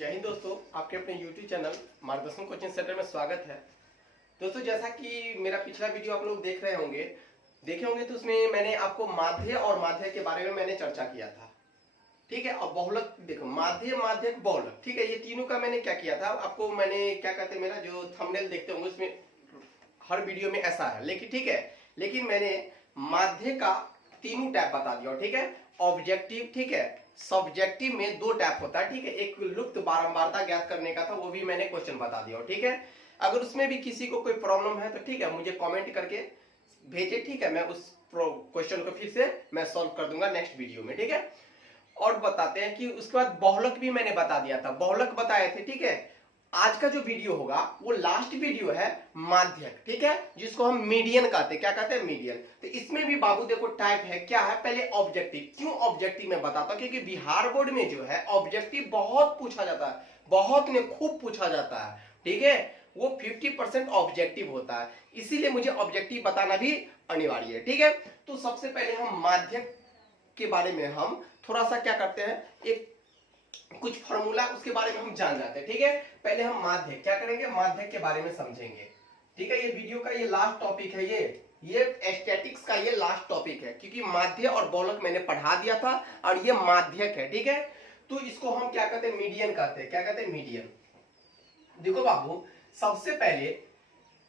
जय हिंद दोस्तों, आपके अपने YouTube चैनल मार्गदर्शन कोचिंग सेंटर में स्वागत है। दोस्तों, जैसा कि मेरा पिछला वीडियो आप लोग देख रहे होंगे, देखे होंगे, तो उसमें मैंने आपको माध्य और माध्यक के बारे में मैंने चर्चा किया था। ठीक है। और बहुलक देखो, माध्य, माध्यक, बहुलक, ठीक है, ये तीनों का मैंने क्या किया था आपको, मैंने क्या कहते हैं, मेरा जो थंबनेल देखते होंगे उसमें हर वीडियो में ऐसा है, लेकिन ठीक है, लेकिन मैंने माध्य का तीनों टाइप बता दिया। ठीक है, ऑब्जेक्टिव, ठीक है, सब्जेक्टिव में दो टाइप होता है। ठीक है, एक लुप्त बारंबारता ज्ञात करने का था, वो भी मैंने क्वेश्चन बता दिया। ठीक है, अगर उसमें भी किसी को कोई प्रॉब्लम है तो ठीक है, मुझे कमेंट करके भेजे। ठीक है, मैं उस क्वेश्चन को फिर से मैं सॉल्व कर दूंगा नेक्स्ट वीडियो में। ठीक है, और बताते हैं कि उसके बाद बहुलक भी मैंने बता दिया था, बहुलक बताए थे। ठीक है, आज का जो वीडियो होगा वो लास्ट वीडियो है माध्यक, ठीक है, जिसको हम मीडियन कहते हैं। क्या कहते हैं? मीडियन। तो इसमें भी बाबू देखो टाइप है, क्या है, पहले ऑब्जेक्टिव। क्यों ऑब्जेक्टिव में बताता हूं, क्योंकि बिहार बोर्ड में जो है ऑब्जेक्टिव बहुत पूछा जाता है, बहुत ने खूब पूछा जाता है। ठीक है, वो 50% ऑब्जेक्टिव होता है, इसीलिए मुझे ऑब्जेक्टिव बताना भी अनिवार्य है। ठीक है, तो सबसे पहले हम माध्यक के बारे में हम थोड़ा सा क्या करते हैं, एक कुछ फॉर्मूला उसके बारे में हम जान जाते हैं। ठीक है, पहले हम माध्यक क्या करेंगे, माध्यक के बारे में समझेंगे। ठीक है, ये वीडियो का ये लास्ट टॉपिक है, ये स्टैटिक्स का ये लास्ट टॉपिक है, क्योंकि माध्य और बहुलक मैंने पढ़ा दिया था और ये माध्यक है। ठीक है, तो इसको हम क्या कहते हैं, मीडियन कहते हैं। क्या कहते हैं? मीडियन। देखो बाबू, सबसे पहले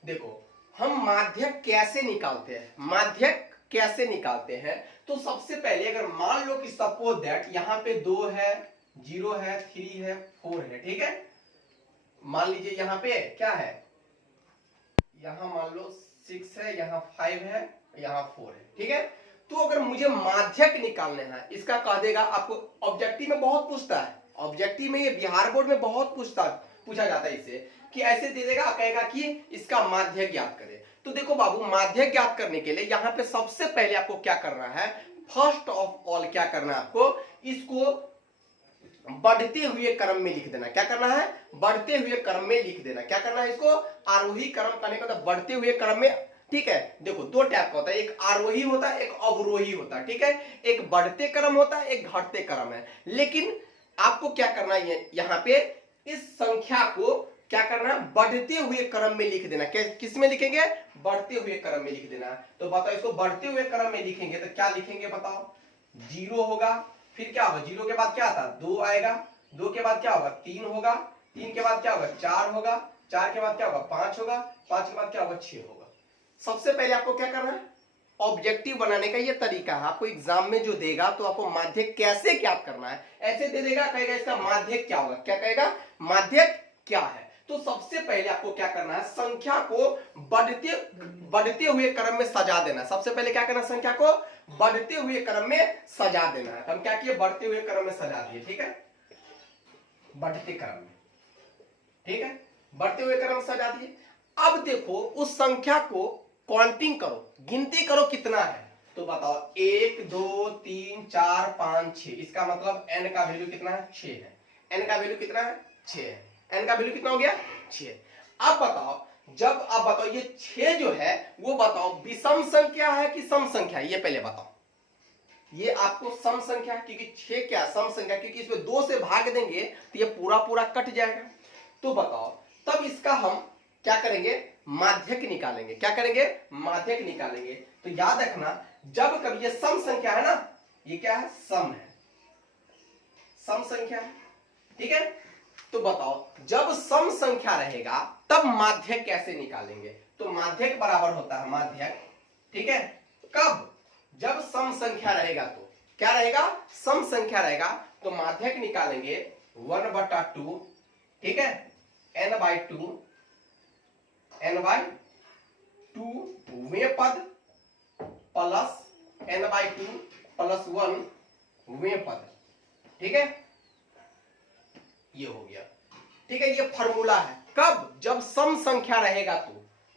देखो हम माध्यक कैसे निकालते हैं, माध्यक कैसे निकालते हैं। तो सबसे पहले अगर मान लो कि सपोज दैट यहाँ पे 2 है, 0 है, 3 है, 4 है। ठीक है, मान लीजिए यहाँ पे क्या है, यहाँ मान लो 6 है, यहाँ 5 है, यहाँ 4 है। ठीक है, तो अगर मुझे माध्यक निकालना है, इसका कह देगा आपको, ऑब्जेक्टिव में बहुत पूछता है, ऑब्जेक्टिव में ये बिहार बोर्ड में बहुत पूछा जाता है इससे, कि ऐसे दे देगा, कहेगा कि इसका माध्यक ज्ञात करे। तो देखो बाबू, माध्यक ज्ञात करने के लिए यहाँ पे सबसे पहले आपको क्या करना है, फर्स्ट ऑफ ऑल क्या करना है आपको, इसको बढ़ते हुए क्रम में लिख देना। क्या करना है? बढ़ते हुए क्रम में लिख देना। क्या करना है? इसको आरोही क्रम करने का, तो बढ़ते हुए क्रम में। ठीक है, देखो दो टाइप का होता है, एक आरोही होता है, एक अवरोही होता है। ठीक है, एक बढ़ते क्रम होता है, एक घटते क्रम है। लेकिन आपको क्या करना है, यहाँ पे इस संख्या को क्या करना है, बढ़ते हुए क्रम में लिख देना। किस में लिखेंगे? बढ़ते हुए क्रम में लिख देना। तो बताओ, इसको बढ़ते हुए क्रम में लिखेंगे तो क्या लिखेंगे बताओ? 0 होगा, फिर क्या होगा, 0 के बाद क्या आता है, 2 आएगा, 2 के बाद क्या होगा, 3 होगा, 3 के बाद क्या होगा, 4 होगा, 4 के बाद क्या होगा, 5 होगा, 5 के बाद क्या होगा, 6 होगा। सबसे पहले आपको क्या करना है, ऑब्जेक्टिव बनाने का ये तरीका है। आपको एग्जाम में जो देगा तो आपको माध्यक कैसे ज्ञात करना है, ऐसे दे देगा, कहेगा इसका माध्यक क्या होगा। क्या कहेगा? माध्यक क्या है। तो सबसे पहले आपको क्या करना है, संख्या को बढ़ते हुए क्रम में सजा देना। सबसे पहले क्या करना, संख्या को बढ़ते हुए क्रम में सजा देना है। हम क्या किए, बढ़ते हुए क्रम में सजा दिए। ठीक है, बढ़ते क्रम में। ठीक है, बढ़ते हुए क्रम में सजा दिए। अब देखो उस संख्या को काउंटिंग करो, गिनती करो कितना है। तो बताओ, 1 2 3 4 5 6, इसका मतलब n का वैल्यू कितना है, 6 है। n का वैल्यू कितना है, 6 है। n का वैल्यू कितना हो गया, 6। अब बताओ, अब बताओ ये 6 जो है वो बताओ विषम संख्या है कि सम संख्या है, ये पहले बताओ। ये आपको सम संख्या, क्योंकि 6 क्या सम संख्या, क्योंकि इसमें 2 से भाग देंगे तो ये पूरा पूरा कट जाएगा। तो बताओ, तब इसका हम क्या करेंगे, माध्यक निकालेंगे। क्या करेंगे? माध्यक निकालेंगे। तो याद रखना, जब कभी ये सम संख्या है ना, ये क्या है, सम है, सम संख्या है। ठीक है, तो बताओ जब सम संख्या रहेगा तब माध्यक कैसे निकालेंगे। तो माध्यक बराबर होता है माध्यक, ठीक है, कब, जब सम संख्या रहेगा। तो क्या रहेगा, सम संख्या रहेगा, तो माध्यक निकालेंगे 1/2, ठीक है, n/2, n/2 वे पद प्लस n/2 प्लस 1 वे पद। ठीक है, ये हो गया। ठीक है, ये फॉर्मूला है, कब, जब सम संख्या रहेगा।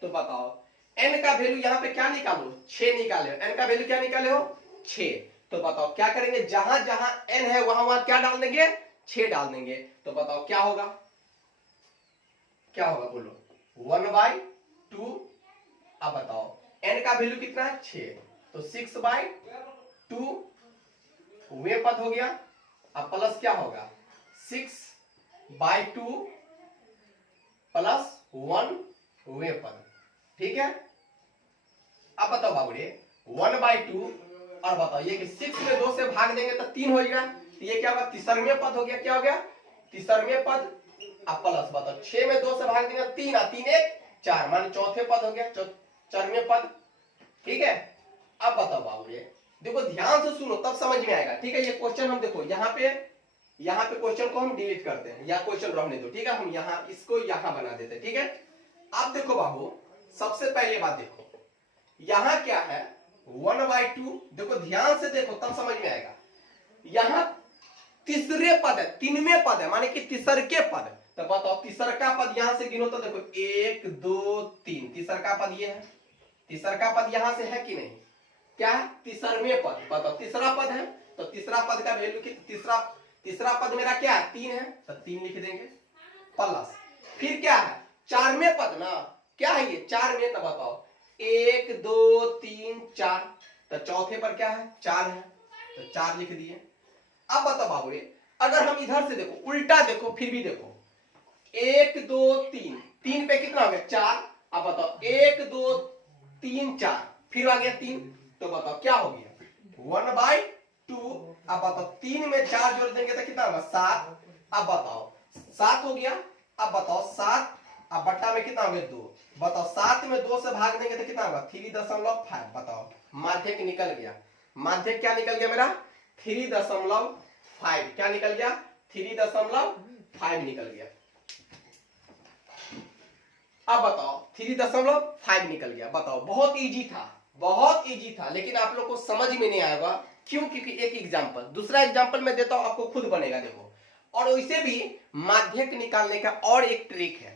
तो बताओ n का वैल्यू यहां पे क्या निकालो, 6 निकाले हो। n का वैल्यू क्या निकाले हो, 6। तो बताओ क्या करेंगे, जहां जहां n है वहां वहां क्या डाल देंगे, 6 डाल देंगे। तो बताओ क्या होगा, क्या होगा बोलो, 1/2। अब बताओ n का वैल्यू कितना है, 6, तो 6/2 वे पद हो गया। अब प्लस क्या होगा, 6 बाई टू प्लस 1 वे पद, ठीक है। अब बताओ बाबूरे 1 बाई टू, और बताओ ये कि 6 में 2 से भाग देंगे तो 3 होगा, तो ये क्या होगा, तीसरवें पद हो गया। क्या हो गया, तीसरवें पद। अब प्लस बताओ 6 में 2 से भाग देंगे 3, 3 1 4, मान चौथे पद हो गया, चारवें पद, ठीक है। अब बताओ बाबूरे, देखो ध्यान से सुनो तब समझ में आएगा, ठीक है। ये क्वेश्चन हम देखो यहाँ पे क्वेश्चन को हम डिलीट करते हैं, या क्वेश्चन रहने दो, ठीक है। हम यहाँ इसको यहाँ बना देते हैं, ठीक है। अब देखो बाबू, सबसे पहले बात देखो, यहाँ क्या है 1 बाई टू, देखो ध्यान से देखो तब समझ में आएगा। यहाँ तीसरे पद है, 3वें पद है, माने कि तीसर के पद। तो बताओ तीसर का पद यहां से गिनो तो देखो 1 2 3, तीसर का पद ये है, तीसर का पद यहां से है कि नहीं, क्या है, तीसरवें पद। बताओ तीसरा पद है तो तीसरा पद का वैल्यू की, तीसरा पद मेरा क्या है, 3 है, तो 3 लिख देंगे प्लस, फिर क्या है चारवें पद ना, क्या है ये 4 में, तो बताओ 1 2 3 4, तो चौथे पर क्या है 4 है, तो 4 लिख दिए। अब बताओ बाबू, अगर हम इधर से देखो उल्टा देखो, फिर भी देखो 1 2 3, 3 पे कितना हो गया 4, अब बताओ 1 2 3 4, फिर आ गया 3, तो बताओ क्या हो गया 1 बाई टू। अब बताओ 3 में 4 जोड़ देंगे तो कितना होगा 7, अब बताओ 7 हो गया। अब बताओ 7, अब बट्टा में कितना हो गया 2, बताओ 7 में 2 से भाग देंगे तो कितना होगा 3.5, बताओ माध्यक निकल गया। माध्यक क्या निकल गया मेरा 3.5, क्या निकल गया 3.5 निकल गया। अब बताओ 3.5 निकल गया, बताओ बहुत इजी था, बहुत इजी था, लेकिन आप लोग को समझ में नहीं आएगा, क्यों, क्योंकि एक एग्जांपल, दूसरा एग्जांपल मैं देता हूं, आपको खुद बनेगा, देखो। और वैसे भी माध्यक निकालने का और एक ट्रिक है,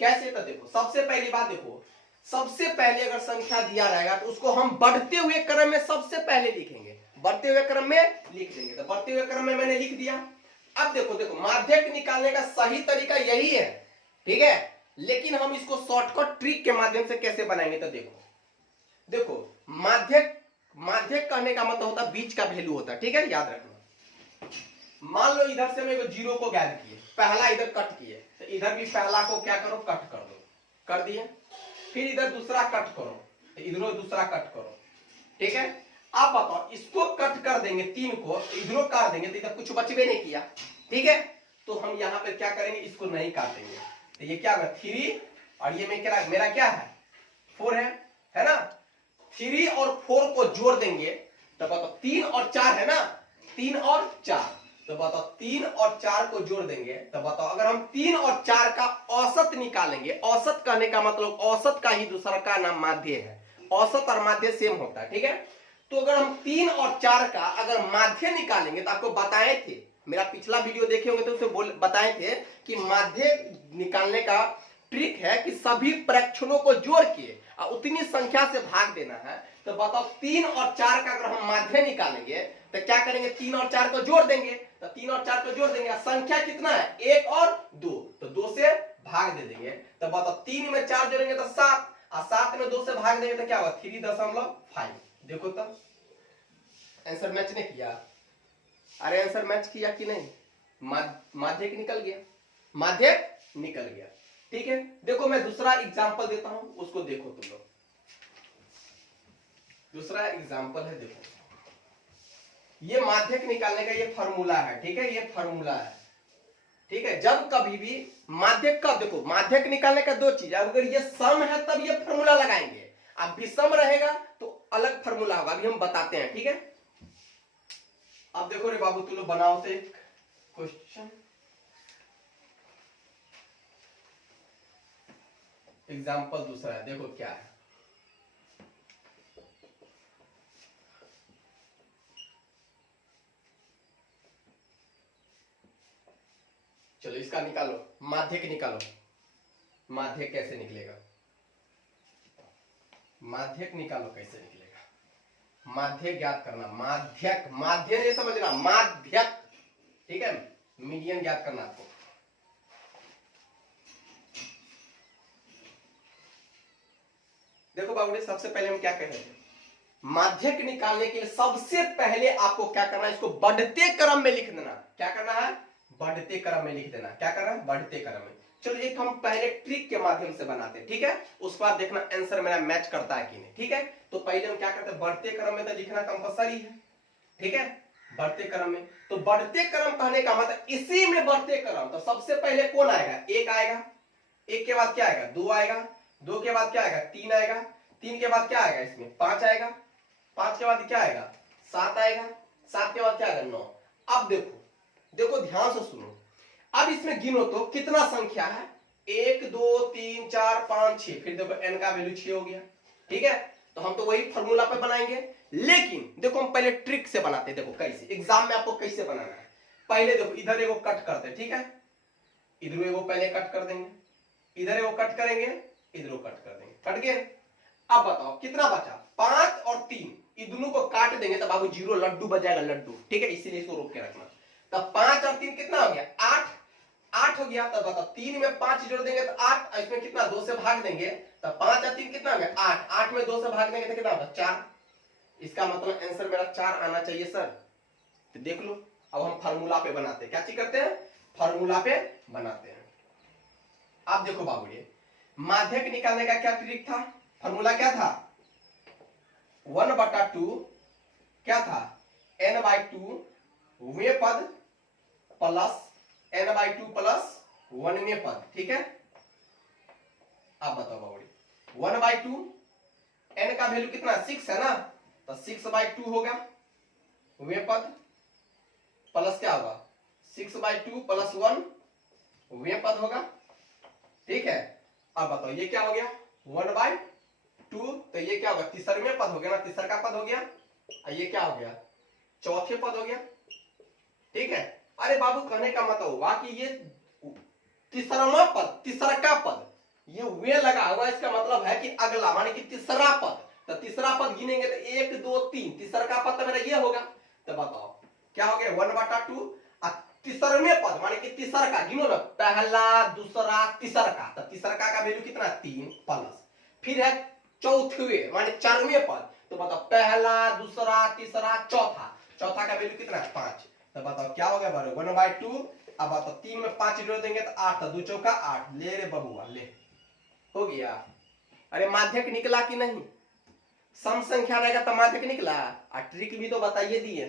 कैसे, तो देखो सबसे पहली बात देखो, सबसे पहले अगर संख्या दिया रहेगा तो उसको हम बढ़ते हुए क्रम में सबसे पहले लिखेंगे, बढ़ते हुए क्रम में लिख देंगे, तो बढ़ते हुए क्रम में मैंने लिख दिया। अब देखो माध्यक निकालने का सही तरीका यही है, ठीक है, लेकिन हम इसको शॉर्टकट ट्रिक के माध्यम से कैसे बनाएंगे, तो देखो माध्यक कहने का मतलब होता है बीच का वैल्यू होता है, ठीक है, याद रखना। मान लो इधर से हम 0 को गायब किए, पहला इधर कट किए, तो इधर भी पहला को क्या करो कट कर दो, कर दिए, फिर इधर दूसरा कट करो, तो इधरों दूसरा कट करो, ठीक है। अब बताओ इसको कट कर देंगे 3 को, इधरों काट देंगे तो इधर कुछ बचबे नहीं किया, ठीक है। तो हम यहाँ पे क्या करेंगे, इसको नहीं काटेंगे, तो ये क्या होगा 3, और ये मेरा क्या है 4 है ना। 3 और 4 को जोड़ देंगे तो बताओ 3 और 4 है ना, 3 और 4, तो बताओ 3 और 4 को जोड़ देंगे तो बताओ, अगर हम 3 और 4 का औसत निकालेंगे, औसत कहने का मतलब औसत का ही दूसरा का नाम माध्य है, औसत और माध्य सेम होता है, ठीक है। तो अगर हम 3 और 4 का अगर माध्य निकालेंगे, तो आपको बताए थे, मेरा पिछला वीडियो देखे होंगे तो उसमें बताए थे कि माध्य निकालने का ट्रिक है कि सभी प्रक्षणों को जोड़ के और उतनी संख्या से भाग देना है। तो बताओ 3 और 4 का अगर हम माध्य निकालेंगे तो क्या करेंगे, 3 और 4 को जोड़ देंगे, तो 3 और 4 को जोड़ देंगे, संख्या कितना है 1 और 2, तो 2 से भाग दे देंगे, तो बताओ 3 में 4 जोड़ेंगे तो 7, और 7 में 2 से भाग देंगे तो क्या होगा 3.5। देखो तब आंसर मैच नहीं किया, अरे आंसर मैच किया कि नहीं, माध्यक निकल गया, माध्यक निकल गया, ठीक है। देखो मैं दूसरा एग्जांपल देता हूं, उसको देखो तुम लोग, दूसरा एग्जांपल है, देखो ये माध्यक निकालने का ये फार्मूला है, ठीक है, ये फार्मूला है, ठीक है। जब कभी भी माध्यक का, देखो माध्यक निकालने का 2 चीज, अगर ये सम है तब ये फार्मूला लगाएंगे, अब विषम रहेगा तो अलग फार्मूला होगा, अभी हम बताते हैं, ठीक है। अब देखो रे बाबू तुम लोग बनाओ तो एक क्वेश्चन, एग्जाम्पल दूसरा है, देखो क्या है, चलो इसका निकालो, माध्यक निकालो, माध्यक कैसे निकलेगा, माध्यक निकालो कैसे निकलेगा, माध्यक ज्ञात करना, माध्यक, माध्य नहीं समझना, माध्यक, ठीक है, मीडियन ज्ञात करना आपको। देखो बाबू सबसे पहले हम क्या कह रहे थे, माध्यक निकालने के लिए सबसे पहले आपको क्या करना है, इसको बढ़ते क्रम में लिख देना, क्या करना है बढ़ते क्रम में लिख देना। क्या करना है? बढ़ते क्रम में। चलो एक हम पहले ट्रिक के माध्यम से बनाते हैं, ठीक है, उसके बाद देखना आंसर मेरा मैच करता है कि नहीं, ठीक है। तो पहले हम क्या करते हैं, बढ़ते क्रम में तो लिखना कंपलसरी है, ठीक है, बढ़ते क्रम में। तो बढ़ते क्रम कहने का मतलब इसी में बढ़ते क्रम, तो सबसे पहले कौन आएगा? एक आएगा, एक के बाद क्या आएगा? दो आएगा, दो के बाद क्या आएगा? तीन आएगा, तीन के बाद क्या आएगा? इसमें पांच आएगा, पांच के बाद क्या आएगा? सात आएगा, सात के बाद क्या आएगा? नौ। अब देखो देखो ध्यान से सुनो, अब इसमें गिनो तो कितना संख्या है? एक दो तीन चार पांच छह, फिर देखो n का वैल्यू 6 हो गया, ठीक है। तो हम तो वही फॉर्मूला पे बनाएंगे, लेकिन देखो हम पहले ट्रिक से बनाते हैं। देखो कैसे एग्जाम में आपको कैसे बनाना है। पहले देखो इधर एगो कट करते हैं, ठीक है, इधर एगो पहले कट कर देंगे, इधर एगो कट करेंगे, इधर कट कर देंगे, कट गए। अब बताओ कितना बचा? 5 और 3, इन दोनों को काट देंगे तो बाबू जीरो लड्डू बच जाएगा, लड्डू, ठीक है, इसीलिए इसको रोक के रखना। तब 5 और 3 कितना हो गया? 8, 8 हो गया। तब बताओ 3 में 5 जोड़ देंगे तो 8, इसमें कितना? 2 से भाग देंगे, तब 5 और 3 कितना हो गया? 8, 8 में 2 से भाग देंगे तो कितना होगा? 4। इसका मतलब आंसर मेरा 4 आना चाहिए सर। तो देख लो, अब हम फार्मूला पे बनाते हैं। क्या चीज करते हैं? फार्मूला पे बनाते हैं। अब देखो बाबू ये माध्यक निकालने का क्या ट्रिक था? फार्मूला क्या था? 1/2 क्या था? n/2 वें पद प्लस n/2 प्लस 1वें पद, ठीक है। अब बताओ बाबू 1/2, n का वैल्यू कितना? 6 है ना, तो 6/2 होगा वें पद, प्लस क्या होगा? 6/2 प्लस 1 वें पद होगा, ठीक है। अब बताओ ये क्या हो गया? 1/2, तो ये क्या होगा? तीसरवें पद हो गया ना, तीसरा का पद हो गया, और ये क्या हो गया? चौथे पद हो गया, ठीक है। अरे बाबू कहने का मतलब हुआ कि ये तीसरा पद, तीसरा का पद, ये वे लगा हुआ, इसका मतलब है कि अगला माने कि तीसरा पद। तो तीसरा पद गिनेंगे तो 1 2 3, तीसरा का पद तो मेरा ये होगा। तो बताओ क्या हो गया? 1/2, तीसरवें पद माने कि तीसरा का गिनो ना, पहला दूसरा तीसरा का, तो तीसरा का वैल्यू कितना? 3 प्लस, फिर है चौथे माने चारवें पद, तो बताओ पहला दूसरा तीसरा चौथा, चौथा का वैल्यू कितना है? 5। तो बताओ क्या हो गया? 1/2। अब बताओ 3 में 5 जोड़ देंगे तो 8, तो 2 चौका 8, ले रे बबुआ ले, हो गया। अरे माध्यक निकला कि नहीं? सम संख्या रहेगा तो माध्यक निकला। ट्रिक भी तो बताइए दिए,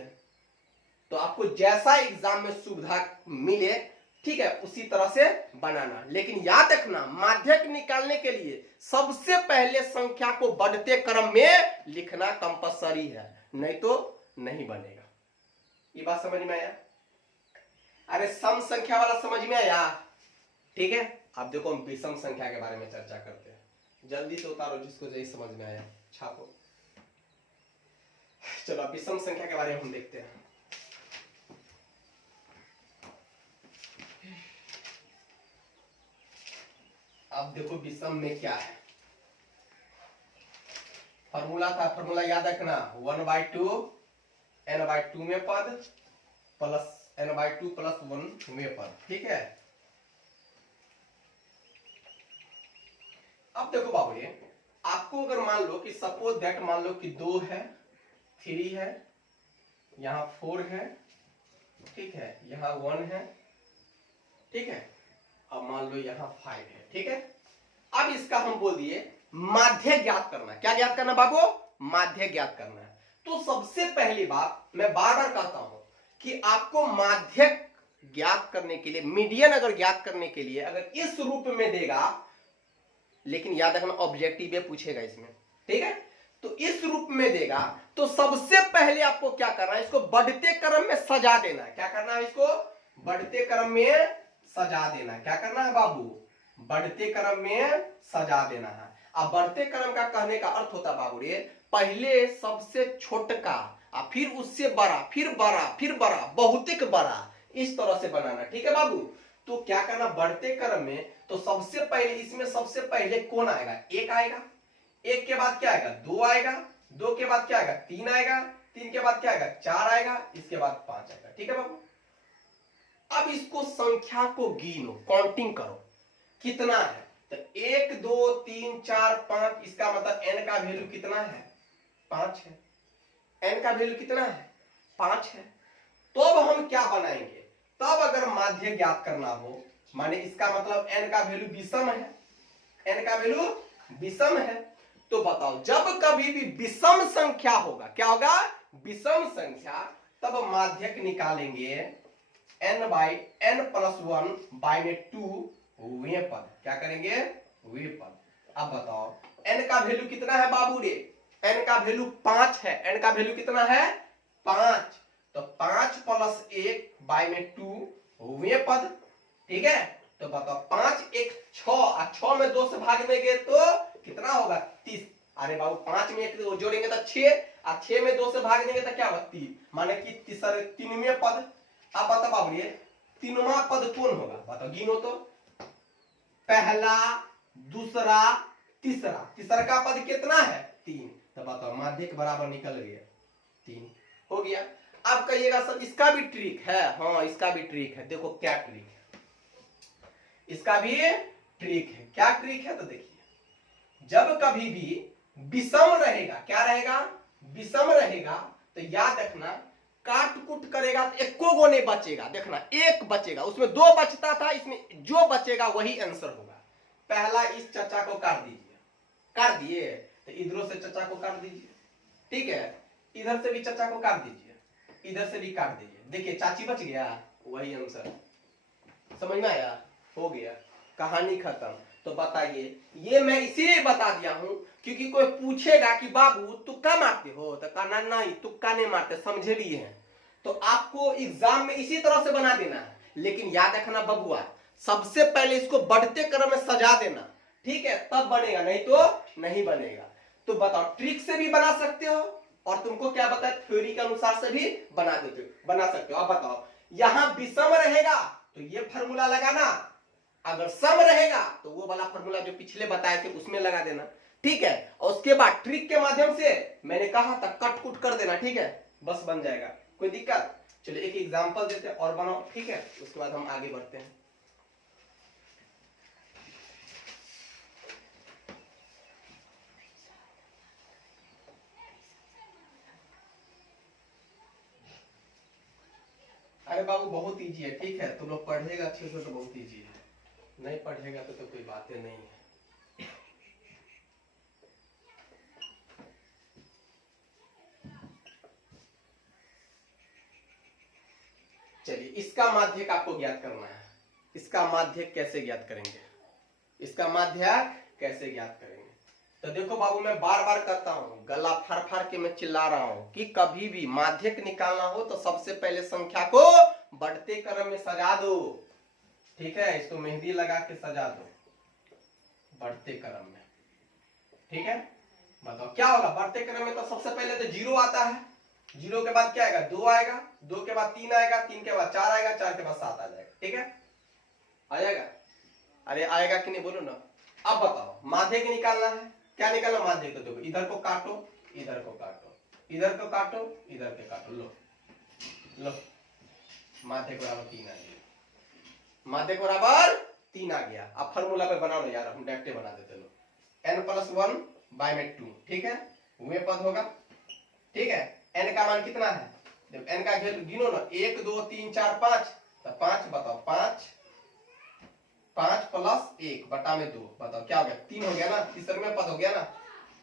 तो आपको जैसा एग्जाम में सुविधा मिले, ठीक है, उसी तरह से बनाना। लेकिन याद रखना माध्यक निकालने के लिए सबसे पहले संख्या को बढ़ते क्रम में लिखना कंपलसरी है, नहीं तो नहीं बनेगा। ये बात समझ में आया? अरे सम संख्या वाला समझ में आया, ठीक है। अब देखो हम विषम संख्या के बारे में चर्चा करते हैं। जल्दी से उतारो जिसको यही समझ में आया, छापो। चलो अब विषम संख्या के बारे में हम देखते हैं। अब देखो विषम में क्या है, फॉर्मूला था, फॉर्मूला याद रखना, 1/2 n/2 में पद प्लस n/2 प्लस 1 में पद, ठीक है। अब देखो बाबू ये आपको अगर मान लो कि सपोज दैट मान लो कि 2 है, 3 है, यहां 4 है, ठीक है, यहां 1 है, ठीक है, अब मान लो यहां 5 है, ठीक है। अब इसका हम बोल दिए माध्य ज्ञात करना। क्या ज्ञात करना बाबू? माध्य ज्ञात करना है। तो सबसे पहली बात मैं बार बार कहता हूं कि आपको माध्य ज्ञात करने के लिए, मीडियन अगर ज्ञात करने के लिए अगर इस रूप में देगा, लेकिन याद रखना ऑब्जेक्टिव पूछेगा इसमें, ठीक है, तो इस रूप में देगा तो सबसे पहले आपको क्या करना है? इसको बढ़ते क्रम में सजा देना है। क्या करना है? इसको बढ़ते क्रम में सजा देना है। क्या करना है बाबू? बढ़ते क्रम में सजा देना है। अब बढ़ते क्रम का कहने का अर्थ होता है बाबू रे, पहले सबसे छोटका, फिर उससे बड़ा, फिर बड़ा, फिर बड़ा, बहुतिक बड़ा, इस तरह से बनाना, ठीक है बाबू। तो क्या करना बढ़ते क्रम में? तो सबसे पहले इसमें सबसे पहले कौन आएगा? 1 आएगा, 1 के बाद क्या आएगा? 2 आएगा, 2 के बाद क्या आएगा? 3 आएगा, 3 के बाद क्या आएगा? 4 आएगा, इसके बाद 5 आएगा, ठीक है बाबू। अब इसको संख्या को गिनो, काउंटिंग करो कितना है। तो 1 2 3 4 5, इसका मतलब n का वैल्यू कितना है? 5 है। n का वैल्यू कितना है? 5 है। तो अब हम क्या बनाएंगे? तब अगर मान माध्य ज्ञात करना हो, माने इसका मतलब n का वैल्यू विषम है, n का वैल्यू विषम है, तो बताओ जब कभी भी विषम संख्या होगा, क्या होगा, विषम संख्या, तब माध्यक निकालेंगे n by n plus 1 by में 2 वे पद, क्या करेंगे, वे पद। अब बताओ n का वैल्यू कितना है बाबू रे, n का वैल्यू 5 है, n का वैल्यू कितना है 5, तो 5 प्लस 1 बाई में 2 वे पद, ठीक है। तो बताओ 5 1 6 और 6 में 2 से भाग देंगे तो कितना होगा 30, अरे बाबू 5 में 1 जोड़ेंगे तो 6 और 6 में 2 से भाग देंगे तो क्या होगा 3, माने कि तीसरे पद। अब बताओ बाबू ये तीनवा पद कौन होगा, बताओ गिनो तो, पहला दूसरा तीसरा, तीसरा का पद कितना है 3, तो बताओ माध्यक बराबर निकल गया 3, हो गया। अब कहिएगा सर इसका भी ट्रिक है, हाँ इसका भी ट्रिक है, देखो क्या ट्रिक है, इसका भी ट्रिक है, क्या ट्रिक है, तो देखिए जब कभी भी विषम रहेगा, क्या रहेगा, विषम रहेगा, तो याद रखना काट कुट करेगा तो एको गो नहीं बचेगा, देखना एक बचेगा, उसमें 2 बचता था, इसमें जो बचेगा वही आंसर होगा। पहला इस चचा को काट दीजिए, काट दिए, तो इधरों से चचा को काट दीजिए, ठीक है, इधर से भी चचा को काट दीजिए, इधर से भी काट दीजिए, देखिए चाची बच गया, वही आंसर, समझ में आया, हो गया, कहानी खत्म। तो बताइए, ये मैं इसीलिए बता दिया हूं क्योंकि कोई पूछेगा कि बाबू तुक्का मारते हो, तो कहना नहीं तुक्का नहीं मारते, समझे भी हैं, तो आपको एग्जाम में इसी तरह से बना देना है, लेकिन याद रखना बबुआ, सबसे पहले इसको बढ़ते क्रम में सजा देना, ठीक है, तब बनेगा, नहीं तो नहीं बनेगा। तो बताओ ट्रिक से भी बना सकते हो और तुमको क्या बताया थ्योरी के अनुसार से भी बना सकते हो। अब बताओ यहां विषम रहेगा तो ये फॉर्मूला लगाना, अगर सम रहेगा तो वो वाला फॉर्मूला जो पिछले बताए थे उसमें लगा देना, ठीक है, और उसके बाद ट्रिक के माध्यम से मैंने कहा था कट कुट कर देना, ठीक है, बस बन जाएगा, कोई दिक्कत। चलिए एक एग्जांपल देते हैं और बनाओ, ठीक है, उसके बाद हम आगे बढ़ते हैं। अरे बाबू बहुत इजी है, ठीक है, तुम लोग पढ़ेगा अच्छे से तो बहुत इजी है, नहीं पढ़ेगा तो कोई बातें नहीं है। चलिए इसका माध्यक आपको ज्ञात करना है, इसका माध्यक कैसे ज्ञात करेंगे, इसका माध्यक कैसे ज्ञात करेंगे, तो देखो बाबू मैं बार बार कहता हूं, गला फाड़ फाड़ के मैं चिल्ला रहा हूं कि कभी भी माध्यक निकालना हो तो सबसे पहले संख्या को बढ़ते क्रम में सजा दो, ठीक है, इसको मेहंदी लगा के सजा दो बढ़ते क्रम में, ठीक है। बताओ क्या होगा बढ़ते क्रम में, तो सबसे पहले तो 0 आता है, 0 के बाद क्या आएगा 2 आएगा, 2 के बाद 3 आएगा, 3 के बाद 4 आएगा, 4 के बाद 7 आ जाएगा, ठीक है, आ जाएगा, अरे आएगा कि नहीं बोलो ना। अब बताओ माध्यक निकालना है, क्या निकालना माध्यक, तो देखो इधर को काटो, इधर को काटो, इधर को काटो, इधर को काटो, लो लो माध्यक बराबर 3 आ गया, माध्यक बराबर 3 आ गया। अब फॉर्मूला पे बनाओ यार, हम डायरेक्ट बना देते लो, n प्लस 1 बाई में 2, ठीक है, वे पद होगा, ठीक है, n का मान कितना है, जब n का गिनो ना 1 2 3 4 5, तो 5 बताओ 5 प्लस 1 बटा में 2, बताओ क्या हो गया 3 हो गया ना, तीसरे पद हो गया ना,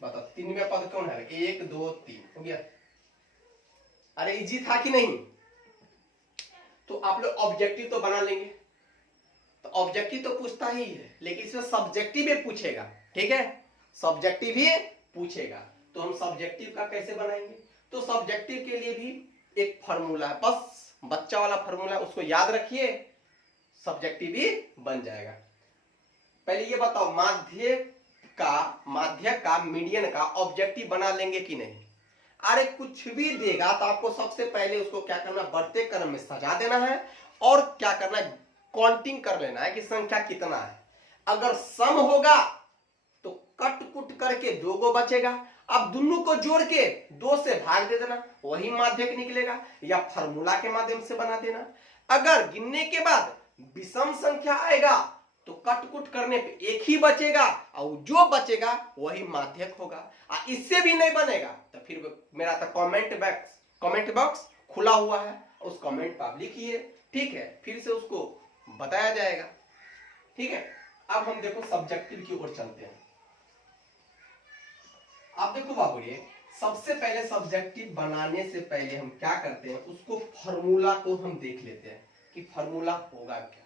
बताओ 3वें पद कौन है 1 2 3 हो गया, अरे इजी था कि नहीं। तो आप लोग ऑब्जेक्टिव तो बना लेंगे, तो ऑब्जेक्टिव तो पूछता ही है, लेकिन इसमें सब्जेक्टिव भी पूछेगा, ठीक है, सब्जेक्टिव भी पूछेगा, तो हम सब्जेक्टिव का कैसे बनाएंगे, तो सब्जेक्टिव के लिए भी एक फॉर्मूला है, बस बच्चा वाला फॉर्मूला उसको याद रखिए, सब्जेक्टिव भी बन जाएगा। पहले ये बताओ माध्यक का मीडियन का ऑब्जेक्टिव बना लेंगे कि नहीं, अरे कुछ भी देगा तो आपको सबसे पहले उसको क्या करना, बढ़ते क्रम में सजा देना है और क्या करना है, काउंटिंग कर लेना है कि संख्या कितना है, अगर सम होगा तो कट कुट करके 2 गो बचेगा, अब दोनों को जोड़ के 2 से भाग दे देना, वही माध्यक निकलेगा, या फार्मूला के माध्यम से बना देना। अगर गिनने के बाद विषम संख्या आएगा तो कट कुट करने पे एक ही बचेगा और जो बचेगा वही माध्यक होगा, इससे भी नहीं बनेगा तो फिर मेरा तो कमेंट बॉक्स खुला हुआ है, उस कमेंट पर आप लिखिए, ठीक है, फिर से उसको बताया जाएगा। ठीक है, अब हम देखो सब्जेक्टिव की ओर चलते हैं। आप देखो बाबू, ये सबसे पहले सब्जेक्टिव बनाने से पहले हम क्या करते हैं, उसको फॉर्मूला को हम देख लेते हैं कि फॉर्मूला होगा क्या।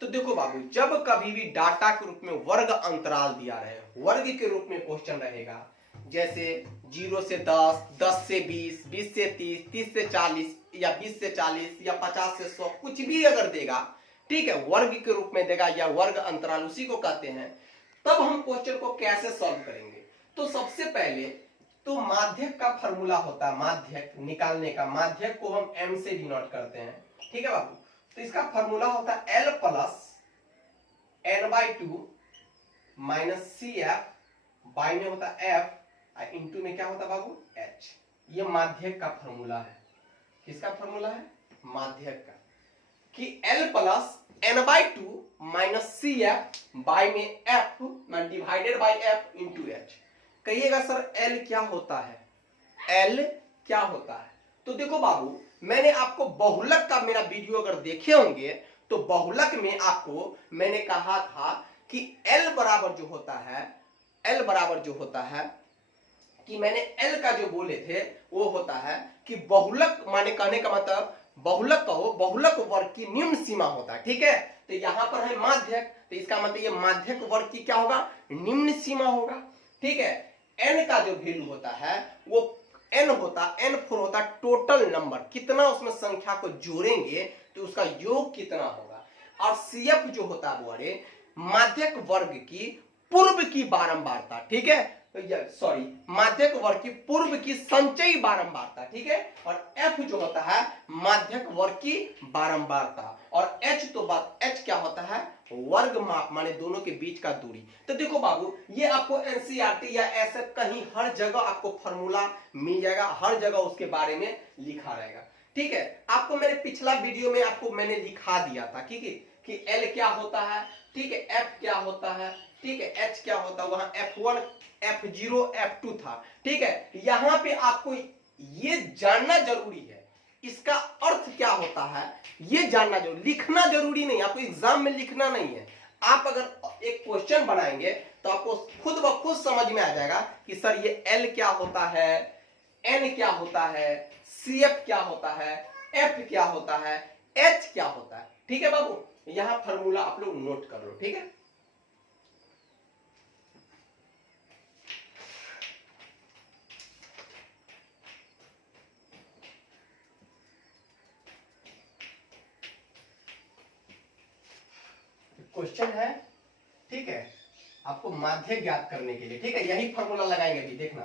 तो देखो बाबू, जब कभी भी डाटा के रूप में वर्ग अंतराल दिया रहे, वर्ग के रूप में क्वेश्चन रहेगा, जैसे 0 से 10, 10 से 20, 20 से 30, 30 से 40 या 20 से 40 या 50 से 100, कुछ भी अगर देगा, ठीक है, वर्ग के रूप में देगा या वर्ग अंतराल उसी को कहते हैं, तब हम क्वेश्चन को कैसे सॉल्व करेंगे। तो सबसे पहले तो माध्यक का फॉर्मूला होता है, माध्यक निकालने का, माध्यक को हम m से डिनोट करते हैं। ठीक है बाबू, तो इसका फॉर्मूला होता है L plus n/2 minus C F, by में होता है f, इंटू में क्या होता है बाबू, h। ये माध्यक का फॉर्मूला है। किसका फॉर्मूला है, माध्यक का, कि L plus n/2 minus C F by में f divided by f into h। कहिएगा सर L क्या होता है, L क्या होता है। तो देखो बाबू, मैंने आपको बहुलक का मेरा वीडियो अगर देखे होंगे तो बहुलक में आपको मैंने कहा था कि L बराबर जो होता है, L बराबर जो होता है, कि मैंने L का जो बोले थे वो होता है कि बहुलक, माने कहने का मतलब बहुलक कहो, बहुलक वर्ग की निम्न सीमा होता है। ठीक है, तो यहां पर है माध्यक, तो इसका मतलब ये माध्यक वर्ग की क्या होगा, निम्न सीमा होगा। ठीक है, n का जो वैल्यू होता है वो n होता, n4 होता टोटल नंबर, कितना उसमें संख्या को जोड़ेंगे तो उसका योग कितना होगा। और CF जो होता है वो अरे माध्यक वर्ग की पूर्व की बारंबारता। ठीक है, सॉरी, माध्यक वर्ग की पूर्व की संचयी बारंबारता। ठीक है, और F जो होता है माध्यक वर्ग की बारंबारता, और H तो बात H क्या होता है, वर्ग माप, माने दोनों के बीच का दूरी। तो देखो बाबू, ये आपको एनसीईआरटी या ऐसे कहीं हर जगह आपको फॉर्मूला मिल जाएगा, हर जगह उसके बारे में लिखा रहेगा। ठीक है, आपको मेरे पिछला वीडियो में आपको मैंने लिखा दिया था, ठीक है, कि L क्या होता है, ठीक है, F क्या होता है, ठीक है, H क्या होता है, वहां F1, F0, F2 था। ठीक है, यहां पे आपको ये जानना जरूरी है, इसका अर्थ क्या होता है ये जानना जरूरी, लिखना जरूरी नहीं, आपको एग्जाम में लिखना नहीं है। आप अगर एक क्वेश्चन बनाएंगे तो आपको खुद ब खुद समझ में आ जाएगा कि सर ये L क्या होता है, N क्या होता है, CF क्या होता है, F क्या होता है, H क्या होता है। ठीक है बाबू, यहां फॉर्मूला आप लोग नोट कर लो। ठीक है, क्वेश्चन है, ठीक है, आपको माध्यक ज्ञात करने के लिए, ठीक है, यही फॉर्मूला लगाएंगे अभी, देखना।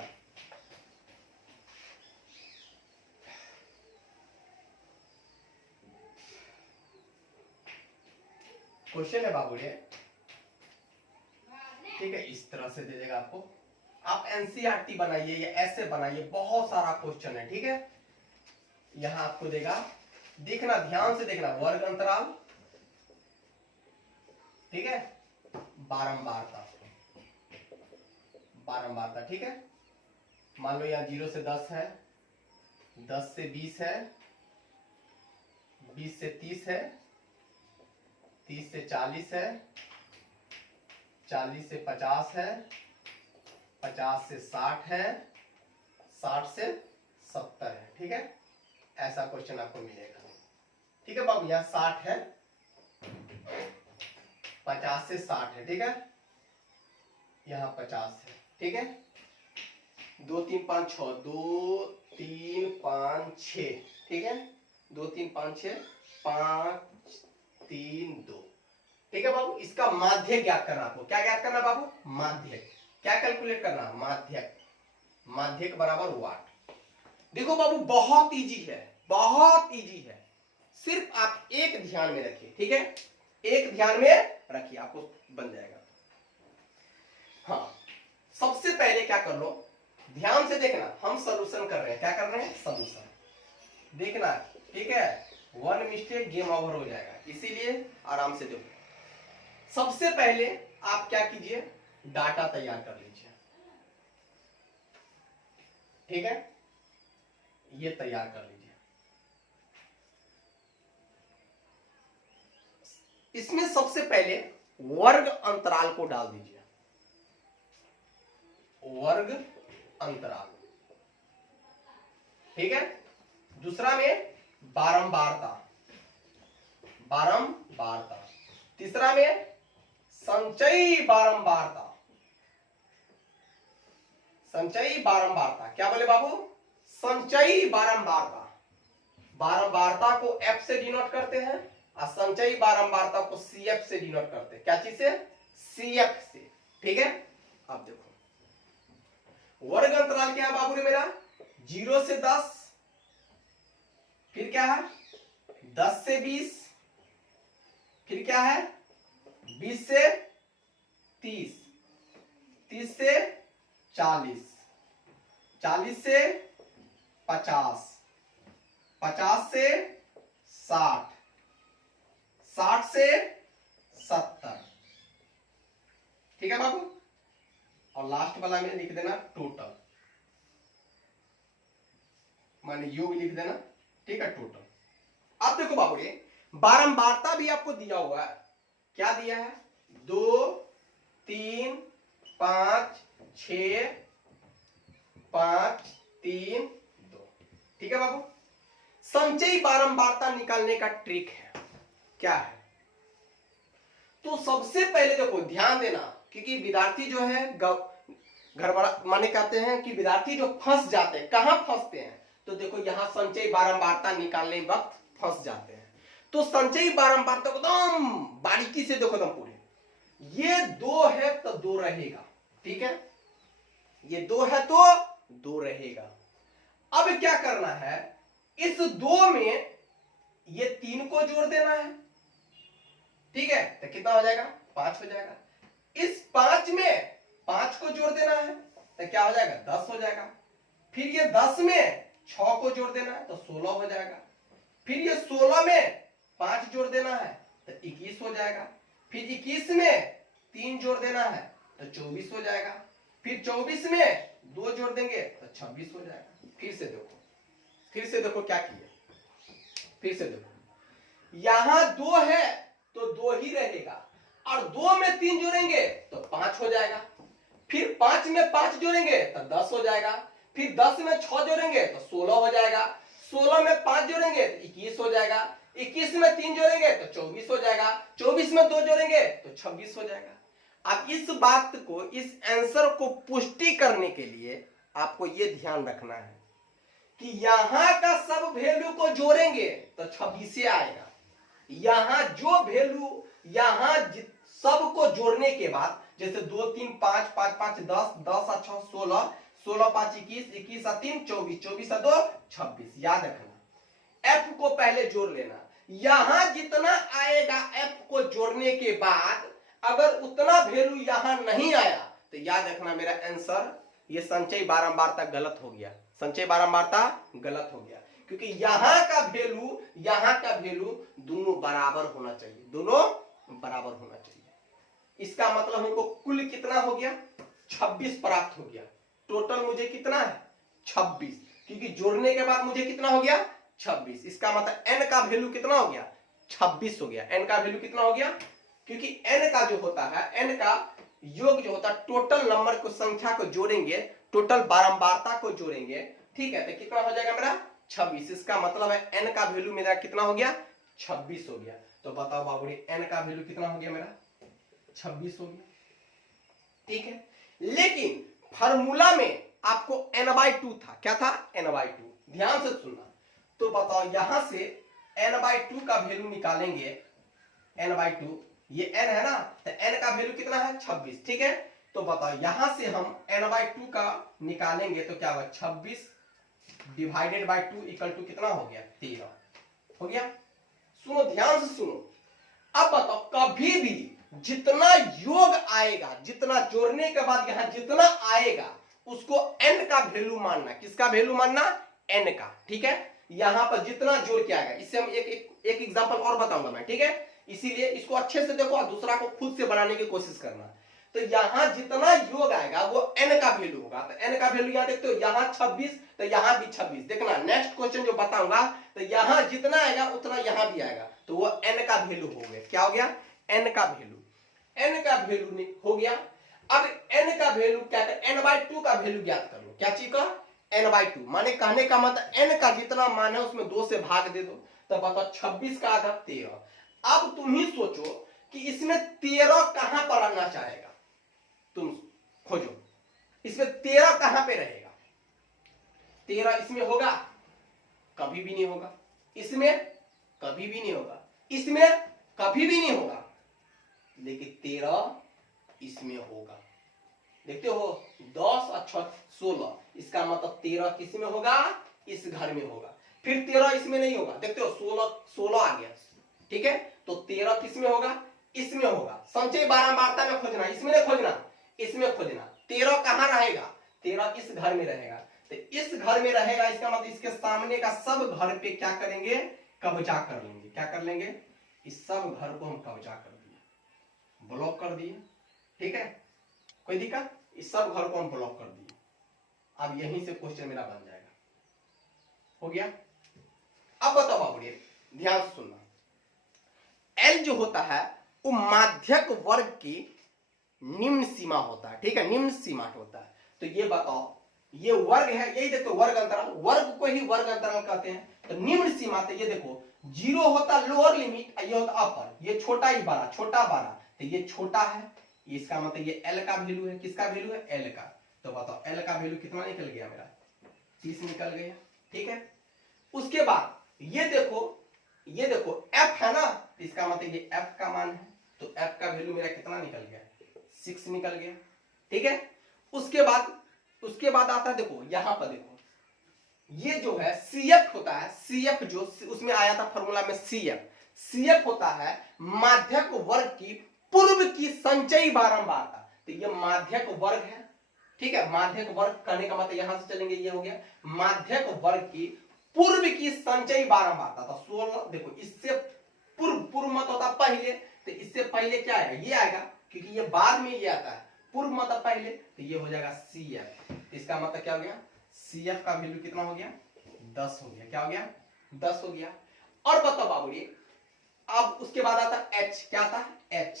क्वेश्चन है बाबू ये, ठीक है, इस तरह से दे देगा आपको, आप एनसीईआरटी बनाइए या ऐसे बनाइए, बहुत सारा क्वेश्चन है। ठीक है, यहां आपको देगा, देखना, ध्यान से देखना, वर्ग अंतराल, ठीक है, बारंबारता, बारंबारता। ठीक है, मान लो यहाँ 0 से 10 है, 10 से 20 है, 20 से 30 है, 30 से 40 है, 40 से 50 है, 50 से 60 है, 60 से 70 है। ठीक है, ऐसा क्वेश्चन आपको मिलेगा। ठीक है बाबू, यहाँ 60 है, 50 से 60 है, ठीक है, यहाँ 50 है। ठीक है, 2 3 5 6, 2 3 5 6, ठीक है, 2 3 5 6, 5 3 2। ठीक है बाबू, इसका माध्यक ज्ञात करना, आपको क्या ज्ञात करना बाबू, माध्यक, क्या कैलकुलेट करना, माध्यक, माध्यक बराबर वाट। देखो बाबू, बहुत इजी है, बहुत इजी है, सिर्फ आप एक ध्यान में रखिए। ठीक है, एक ध्यान में रखिए, आपको बन जाएगा। हाँ, सबसे पहले क्या कर लो, ध्यान से देखना, हम सॉल्यूशन कर रहे हैं, क्या कर रहे हैं, सॉल्यूशन देखना। ठीक है, वन मिस्टेक गेम ओवर हो जाएगा, इसीलिए आराम से देखो। सबसे पहले आप क्या कीजिए, डाटा तैयार कर लीजिए। ठीक है, ये तैयार कर लीजिए। इसमें सबसे पहले वर्ग अंतराल को डाल दीजिए, वर्ग अंतराल, ठीक है। दूसरा में बारंबारता, बारंबारता। तीसरा में संचयी बारंबारता, संचयी बारंबारता। क्या बोले बाबू? संचयी बारंबारता। बारंबारता को एफ से डिनोट करते हैं और संचयी बारंबारता को सीएफ से डिनोट करते हैं। क्या चीज से? सीएफ से, ठीक है। अब देखो वर्ग अंतराल क्या है बाबू रे मेरा? 0 से 10, फिर क्या है 10 से 20, फिर क्या है 20 से 30, 30 से 40, 40 से 50, 50 से 60, 60 से 70, ठीक है बाबू। और लास्ट वाला में लिख देना टोटल, माने योग लिख देना, ठीक है, टोटल। अब देखो बाबू ये बारंबारता भी आपको दिया हुआ है। क्या दिया है? 2, 3, 5, 6, 5, 3, 2, ठीक है बाबू। संचयी बारंबारता निकालने का ट्रिक है, क्या है? तो सबसे पहले देखो ध्यान देना, क्योंकि विद्यार्थी जो है घर वाला माने कहते हैं कि विद्यार्थी जो फंस जाते हैं, कहां फंसते हैं? तो देखो यहां संचयी बारंबारता निकालने वक्त फंस जाते हैं। तो संचयी बारंबारता को एकदम बारीकी से देखो एकदम पूरे, ये 2 है तो 2 रहेगा, ठीक है, ये 2 है तो 2 रहेगा। अब क्या करना है, इस 2 में ये 3 को जोड़ देना है, ठीक है, तो कितना हो जाएगा? 5 हो जाएगा। इस 5 में 5 को जोड़ देना है तो क्या हो जाएगा? 10 हो जाएगा। फिर ये 10 में 6 को जोड़ देना है तो 16 हो जाएगा। फिर ये 16 में 5 जोड़ देना है तो 21 हो जाएगा। फिर 21 में 3 जोड़ देना है तो 24 हो जाएगा। फिर 24 में 2 जोड़ देंगे तो 26 हो जाएगा। फिर से देखो क्या किया, फिर से देखो, यहां 2 है तो 2 ही रहेगा, और 2 में 3 जोड़ेंगे तो 5 हो जाएगा। फिर 5 में 5 जोड़ेंगे तो 10 हो जाएगा। फिर 10 में 6 जोड़ेंगे तो 16 हो जाएगा। 16 में 5 जोड़ेंगे तो 21 हो जाएगा। 21 में 3 जोड़ेंगे तो 24 हो जाएगा। 24 में 2 जोड़ेंगे तो 26 हो जाएगा। अब इस बात को, इस आंसर को पुष्टि करने के लिए आपको यह ध्यान रखना है कि यहां का सब वैल्यू को जोड़ेंगे तो 26 आएगा। यहां जो वैल्यू, यहां सब को जोड़ने के बाद, जैसे 2, 3, 5, 5, 5, 10, 10 और 6, 16, 16, 5, 21, 21 और 3, 24, 24 और 2, 26। याद रखना, एफ को पहले जोड़ लेना। यहां जितना आएगा एफ को जोड़ने के बाद, अगर उतना वैल्यू यहां नहीं आया तो याद रखना मेरा आंसर, ये संचयी बारंबारता गलत हो गया, संचयी बारंबारता गलत हो गया, क्योंकि यहां का वैल्यू दोनों बराबर होना चाहिए, दोनों बराबर होना चाहिए। इसका मतलब हमको कुल कितना हो गया? 26 प्राप्त हो गया। टोटल मुझे कितना है? 26, क्योंकि जोड़ने के बाद मुझे कितना हो गया? 26। इसका मतलब n का वैल्यू कितना हो गया? 26 हो गया। n का वैल्यू कितना हो गया? क्योंकि n का जो होता है, n का योग जो होता है, टोटल नंबर को, संख्या को जोड़ेंगे, टोटल बारंबारता को जोड़ेंगे, ठीक है, तो कितना हो जाएगा मेरा? 26। इसका मतलब है n का वैल्यू मेरा कितना हो गया? 26 हो गया। तो बताओ बाबू n का वैल्यू कितना हो गया मेरा? 26 हो गया, ठीक है। लेकिन फार्मूला में आपको n/2 था। क्या था? n/2। ध्यान से सुनना। तो बताओ यहां से n/2 का वैल्यू निकालेंगे, n/2, ये n है ना, तो n का वैल्यू कितना है? 26, ठीक है। तो बताओ यहां से हम n/2 का निकालेंगे तो क्या होगा? 26 डिवाइडेड बाय 2 इक्वल टू कितना हो गया? 13 हो गया। सुनो, ध्यान से सुनो। अब बताओ कभी भी जितना योग आएगा, जितना जोड़ने के बाद यहां जितना आएगा, उसको n का वैल्यू मानना। किसका वैल्यू मानना? n का, ठीक है। यहां पर जितना जोड़ के आएगा, इससे हम एक एग्जांपल और बताऊंगा मैं, ठीक है। इसीलिए इसको अच्छे से देखो और दूसरा को खुद से बनाने की कोशिश करना। तो यहां जितना योग आएगा वो n का वैल्यू होगा। तो n का वैल्यू यहां देखते हो, यहां 26 तो यहां भी 26। देखना नेक्स्ट क्वेश्चन जो बताऊंगा, तो यहां जितना आएगा उतना यहां भी आएगा। तो वो n का वैल्यू हो गया। क्या हो गया? n का वैल्यू, n का वैल्यू हो गया। अब n का वैल्यू क्या कर, n/2 का वैल्यू ज्ञात कर लो। क्या चीज का? n/2, माने कहने का मतलब n का जितना मान है उसमें 2 से भाग दे दो, तब बताओ 26 का आधा 13। अब तुम ही सोचो कि इसमें 13 कहां पर आना चाहेगा, तुम खोजो इसमें 13 कहां पे रहेगा। 13 इसमें होगा? कभी भी नहीं होगा। इसमें कभी भी नहीं होगा। इसमें कभी भी नहीं होगा, लेकिन 13 इसमें होगा। देखते हो 10 और 16, इसका मतलब 13 किस में होगा? इस घर में होगा। फिर 13 इसमें नहीं होगा, देखते हो 16 आ गया, ठीक है। तो 13 किस में होगा? इसमें होगा। संचय बारंबारता में खोजना, इसमें नहीं खोजना, इसमें खोजना। 13 कहां रहेगा? 13 इस घर में रहेगा। तो इस घर में रहेगा, इसका मतलब इसके सामने का सब घर पे क्या करेंगे? कब्जा कर लेंगे। क्या कर लेंगे? इस सब घर को हम कब्जा कर दिए, ब्लॉक कर दिए, ठीक है। कोई दिक्कत? इस सब घर को हम ब्लॉक कर दिए। अब यहीं से क्वेश्चन मेरा बन जाएगा। हो गया? अब बताओ बाबू, ध्यान से सुनना। L जो होता है वो माध्यक वर्ग की निम्न सीमा होता है, ठीक है, निम्न सीमा होता है। तो ये बताओ, ये वर्ग है, यही देखो वर्ग अंतराल, वर्ग को ही वर्ग अंतराल कहते हैं। तो निम्न सीमा, तो ये देखो 0 होता लोअर लिमिट, ये होता अपर, ये छोटा ही बड़ा, छोटा बड़ा, तो ये छोटा है, इसका मतलब ये L का वैल्यू है। किसका वैल्यू है? L का। तो बताओ L का वैल्यू कितना निकल गया मेरा? 30 निकल गया, ठीक है। उसके बाद ये देखो F है ना, तो इसका मतलब ये F का मान है, तो F का वैल्यू मेरा कितना निकल गया? 6 निकल गया, ठीक है। उसके बाद आता है, देखो यहां पर देखो, ये जो है CF होता है, CF जो उसमें आया था फॉर्मूला में, CF होता है माध्यक वर्ग की पूर्व की संचयी बारंबारता। तो ये माध्यक वर्ग है, ठीक है। माध्यक वर्ग करने का मतलब यहां से चलेंगे, ये हो गया माध्यक वर्ग की पूर्व की संचयी बारंबारता। तो 16 देखो, इससे पूर्व मत होता पहले, तो इससे पहले क्या आएगा? ये आएगा, क्योंकि ये बाद में ये आता है। पूर्व मतलब पहले, तो ये हो जाएगा CF। इसका मतलब क्या हो गया? CF का वैल्यू कितना हो गया? 10 हो गया। क्या हो गया? 10 हो गया। और बताओ बाबू, अब उसके बाद आता है H। क्या आता है? H।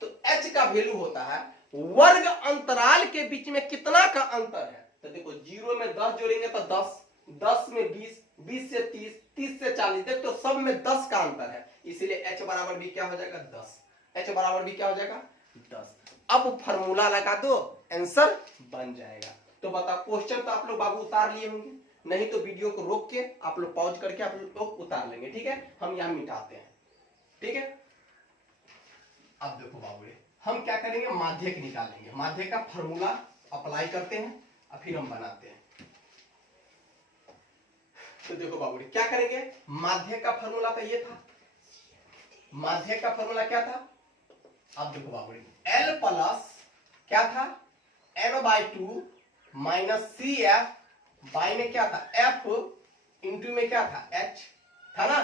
तो H का वैल्यू होता है वर्ग अंतराल के बीच में कितना का अंतर है। तो देखो 0 में 10 जोड़ेंगे तो 10, 10 में 20, 20 से 30, 30 से 40, देखो तो सब में 10 का अंतर है, इसीलिए H बराबर भी क्या हो जाएगा? 10। H बराबर भी क्या हो जाएगा? 10। अब फॉर्मूला लगा दो, आंसर बन जाएगा। तो बताओ, क्वेश्चन तो आप लोग बाबू उतार लिए होंगे, नहीं तो वीडियो को रोक के आप लोग पॉज करके आप लोग उतार लेंगे, ठीक है। हम यहां मिटाते हैं, ठीक है। अब देखो बाबू, हम क्या करेंगे? माध्यक निकालेंगे। माध्यक का फॉर्मूला अप्लाई करते हैं और फिर हम बनाते हैं। तो देखो बाबू, क्या करेंगे? माध्यक का फॉर्मूला तो ये था, माध्यक का फॉर्मूला क्या था? अब देखो बाबू, L प्लस क्या था? N/2 माइनस CF बाई में क्या था? F इंटू में क्या था? H था ना।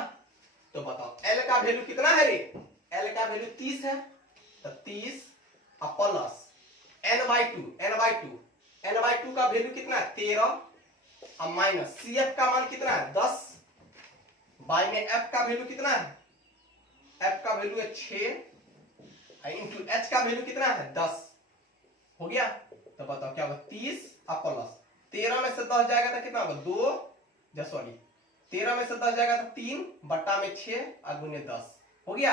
तो बताओ L का वैल्यू कितना है रे? L का वैल्यू 30 है, तो 30 प्लस N/2 का वैल्यू कितना है? 13, अब माइनस CF का मान कितना है? 10 बाई में F का वैल्यू कितना है? F का वैल्यू है 6 इंटू H का वैल्यू कितना है? 10 हो गया। तो बताओ क्या होगा? 30 प्लस 13 में से 10 जाएगा तो कितना होगा? 2, सॉरी 13 में से 10 जाएगा तो 3 बट्टा में 6 और गुने 10 हो गया।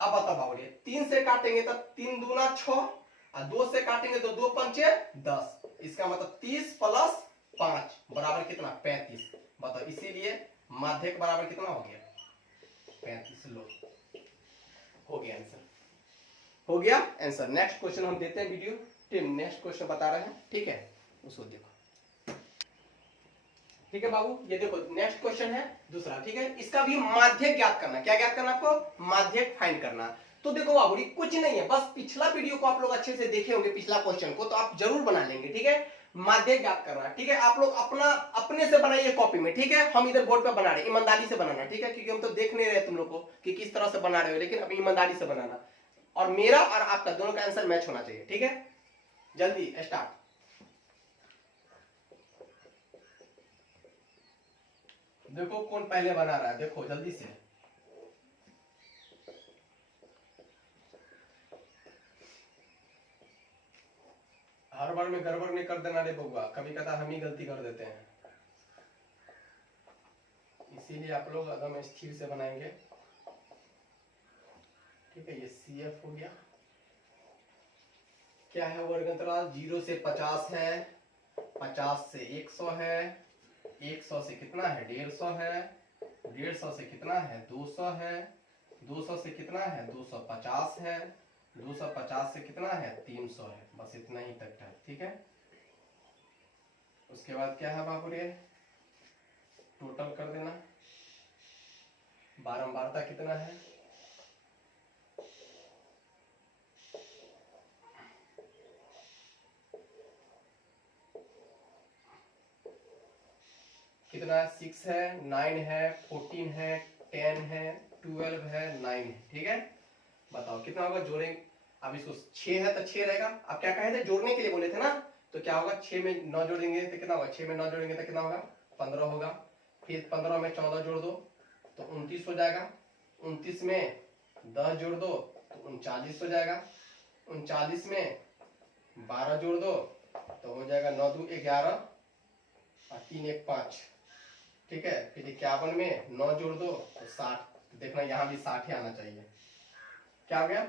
अब बताओ बाबू, 3 से काटेंगे तो 3 दूना 6 और 2 से काटेंगे तो 2 पंचे 10, इसका मतलब 30 प्लस 5 बराबर कितना? 35। बताओ, इसीलिए माध्यक बराबर कितना हो गया? 35। लो, हो गया आंसर, हो गया आंसर। नेक्स्ट क्वेश्चन हम देते हैं वीडियो, नेक्स्ट क्वेश्चन बता रहे हैं, ठीक है, उसको देखो, ठीक है बाबू। ये देखो नेक्स्ट क्वेश्चन है दूसरा, ठीक है। इसका भी माध्यक ज्ञात करना। क्या ज्ञात करना आपको? माध्यक फाइंड करना। तो देखो बाबू, कुछ नहीं है, बस पिछला वीडियो को आप लोग अच्छे से देखे होंगे, पिछला क्वेश्चन को तो आप जरूर बना लेंगे, ठीक है। माध्यक ज्ञात करना, ठीक है। आप लोग अपने से बनाइए कॉपी में, ठीक है। हम इधर बोर्ड पे बना रहे, ईमानदारी से बनाना, ठीक है, क्योंकि हम तो देख नहीं रहे तुम लोग को कि किस तरह से बना रहे हो, लेकिन अब ईमानदारी से बनाना, और मेरा और आपका दोनों का आंसर मैच होना चाहिए, ठीक है। जल्दी स्टार्ट। देखो कौन पहले बना रहा है, देखो जल्दी से। बार में गड़बड़ नहीं कर देना रे बउआ, कभी कदा हम ही गलती कर देते हैं, इसीलिए आप लोग एकदम स्थिर से बनाएंगे। ठीक है, ये CF हो गया। क्या है वर्ग अंतराल? 0 से 50 है, 50 से 100 है, 100 से कितना है? 150 है, 150 से कितना है? 200 है, 200 से कितना है? 250 है, 250 से कितना है? 300 है। बस इतना ही तक है। ठीक है, उसके बाद क्या है बाबू रे? टोटल कर देना। बारंबारता कितना है? कितना है? 6 है, 9 है, 14 है, 10 है, 12 है, 9 है। ठीक है, बताओ कितना होगा? जोड़ेंगे। अब इसको 6 है तो 6 रहेगा। अब क्या कहे थे? जोड़ने के लिए बोले थे ना, तो क्या होगा? 6 में 9 जोड़ेंगे तो कितना होगा? 6 में 9 जोड़ेंगे तो कितना होगा? 15 होगा। फिर 15 में 14 जोड़ दो तो 29 हो जाएगा। 29 में 10 जोड़ दो तो 39 हो जाएगा। 39 में 12 जोड़ दो तो हो जाएगा 9 2 11 और 3 1 5। ठीक है, फिर 51 में 9 जोड़ दो तो 60। देखना यहाँ भी 60 ही आना चाहिए। क्या हो गया?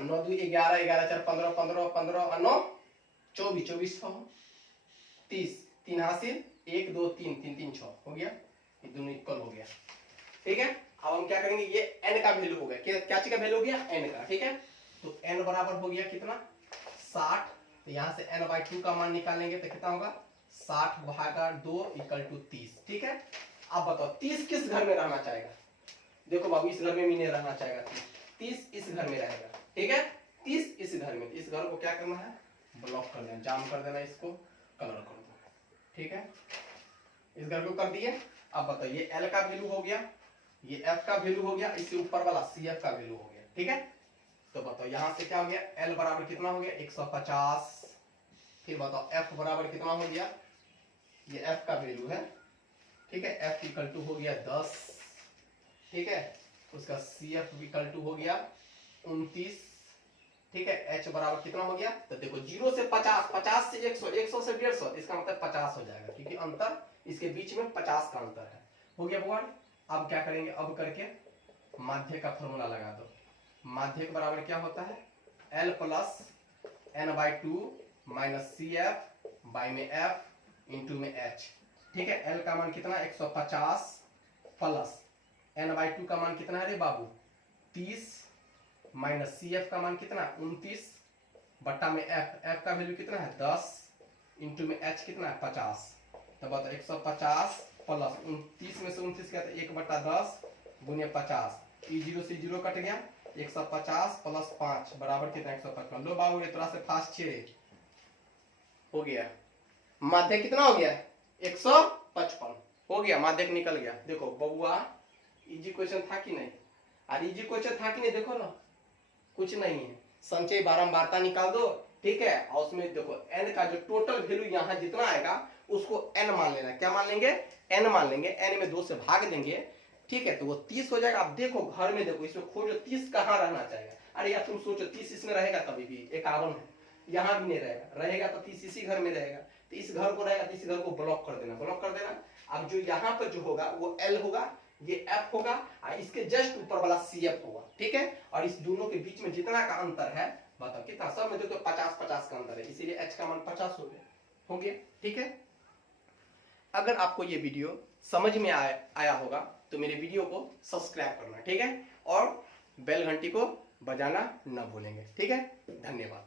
9 2 11 11 4 15 15 15 और 9 24 24 30 3 हासिल 1 2 3 3 3 6 हो गया। ये दोनों इक्वल हो गया। ठीक है, अब हम क्या करेंगे? ये n का वैल्यू हो गया। क्या चीज का वैल्यू हो गया? n का। ठीक है, तो n बराबर हो गया कितना? 60। तो यहाँ से n/2 का मान निकालेंगे तो कितना होगा? 60 भागा 2 = 30। ठीक है, अब बताओ 30 किस घर में रहना चाहेगा? देखो बाबू, इस घर में भी नहीं रहना चाहेगा। 30 इस घर में रहेगा। ठीक है, 30 इस घर में। इस घर को क्या करना है? ब्लॉक कर देना, जाम कर देना, इसको कलर कर दो। ठीक है, इस घर को कर दिए। अब बताइए L का वैल्यू हो गया, ये F का वैल्यू हो गया, इससे ऊपर वाला CF का वैल्यू हो गया। ठीक है, तो बताओ यहां से क्या हो गया? L बराबर कितना हो गया? 150। फिर बताओ F बराबर कितना हो गया? ये F का वैल्यू है। ठीक है, F = हो गया 10। ठीक है, उसका CF = हो गया 29। ठीक है, H बराबर कितना हो गया? तो देखो 0 से 50, 50 से 100, 100 से 150, इसका मतलब 50 हो जाएगा, क्योंकि अंतर इसके बीच में 50 का अंतर है। हो गया भगवान। अब क्या करेंगे? अब करके माध्य का फॉर्मूला लगा दो। माध्य के बराबर क्या होता है? L + n/2 - CF बाई में F इंटू में H। ठीक है, L का मान कितना? 150 प्लस n/2 का मान कितना है रे बाबू? 30 माइनस CF का मान कितना? 29 बट्टा में F का वैल्यू कितना है? 10 इंटू में H कितना है? 50। तो बताओ 150 प्लस 29 में से 29 क्या? 1/10 गुने 50। 0 से 0 कट गया। 150 प्लस 5 बराबर कितना? 155। लो बाबू, ये थोड़ा से फास्ट छे हो गया। माध्यक कितना हो गया? 155 हो गया। माध्यक निकल गया। देखो बबुआ, इजी क्वेश्चन था कि नहीं? और इजी क्वेश्चन था कि नहीं? देखो ना, कुछ नहीं है, संचय बारंबारता निकाल दो। ठीक है, और उसमें देखो n का जो टोटल वैल्यू यहाँ जितना आएगा उसको n मान लेना। क्या मान लेंगे? n मान लेंगे। n में 2 से भाग देंगे। ठीक है, तो वो 30 हो जाएगा। अब देखो घर में, देखो इसमें खोजो 30 कहाँ रहना चाहिए। अरे यार तुम सोचो 30 इसमें रहेगा कभी भी? 51 है, यहाँ भी नहीं रहेगा। रहेगा तो 30 इसी घर में रहेगा। तो इस घर को रहेगा तो इस घर को ब्लॉक कर देना, ब्लॉक कर देना। अब जो यहाँ पर जो होगा वो L होगा, ये F होगा और इसके जस्ट ऊपर वाला CF होगा। ठीक है, और इस दोनों के बीच में जितना का अंतर है, बताओ कितना? सब में तो 50-50 का अंतर है, इसीलिए H का मान 50 हो गया। ठीक है, अगर आपको ये वीडियो समझ में आया होगा तो मेरे वीडियो को सब्सक्राइब करना। ठीक है, और बेल घंटी को बजाना न भूलेंगे। ठीक है, धन्यवाद।